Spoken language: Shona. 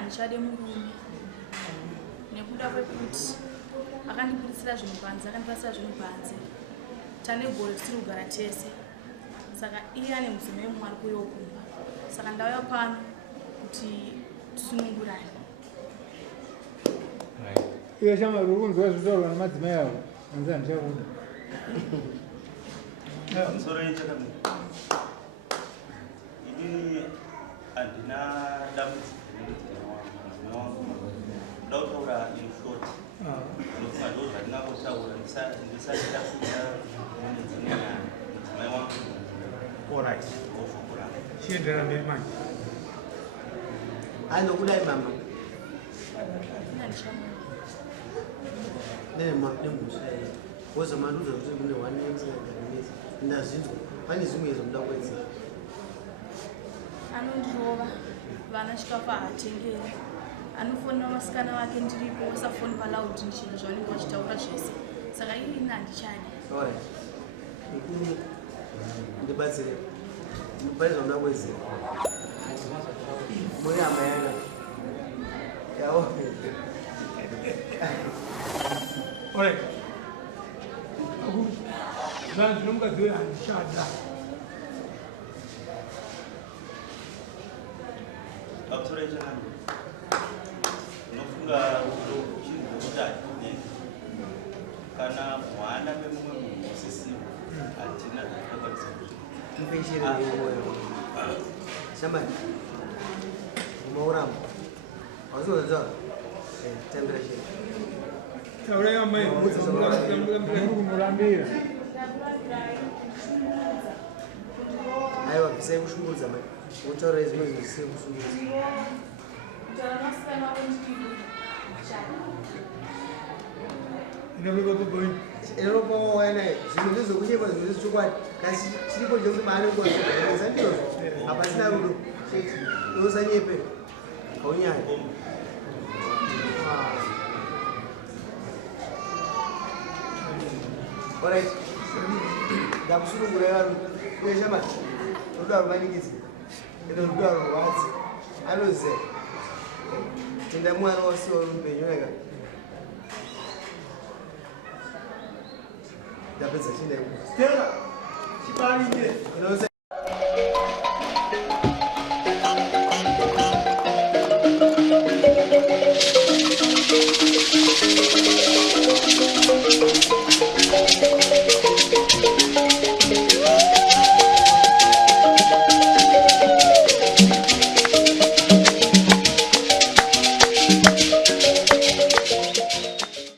ndichade murume nekuda kwekuti akandibuditsira zvinhu panze akandipasira zvinhu panze tane goro tisiri kugara tese saka iye ane mudzimai mumwe ari kuyokumba saka ndauya pano kuti tisunungurane. Iye shama rukunzwa zvitaurwa namadzimai avo anzi handichakuda musoro nechakamira ini handina dambudziko mudzimai wangu ndoda kutaura inshort ndofunga ndo zvandingangotaura ndisati ndapinda mune dzimwe nyaya mudzimai wangu alright ofukurana chienderera mberi manje ainokudai mama nemusai woza manduza kuti kune wanenzinagarinezi ndazvinzwa pane zvimwe izvo muda kuwedzera anondirova vana chikafu haatengeri anofonera masikana vake ndiripo wasafoni palaudi nchinhu zvavanenge vachitaura zvese saka iini handichadi. ikuru ndibatsire pane zvamuda kuwedzera muri hama yanga yavo. alright zvanhu zvinomukadzi weyo handishada akusora ichanani unofunga chinhokudai kana mwana memumwe munhu usisiwo hatina zvatinokwanisa kuti mpeshereeoyo shambani umauramba wazozaa tambira shee taurai amai muri kumurambira aiwa bvisai kushungurudza mai wotaura zvimwe zvisei kushungurudza inonopawawanai zvinhu ndizvokunyekwa zvinhu zvichokwadi kasi chiripo chekuti maanengoaza ndizvo hapasina rudo osanyepe kaunyaya alright ndakusunungurai vanhu uyeshama rudo harumanikidzi ino rudo harurwadzi anoziva tenda mwana wasiwa rumpenyu eka ndapedza chindaiko stela chibarinde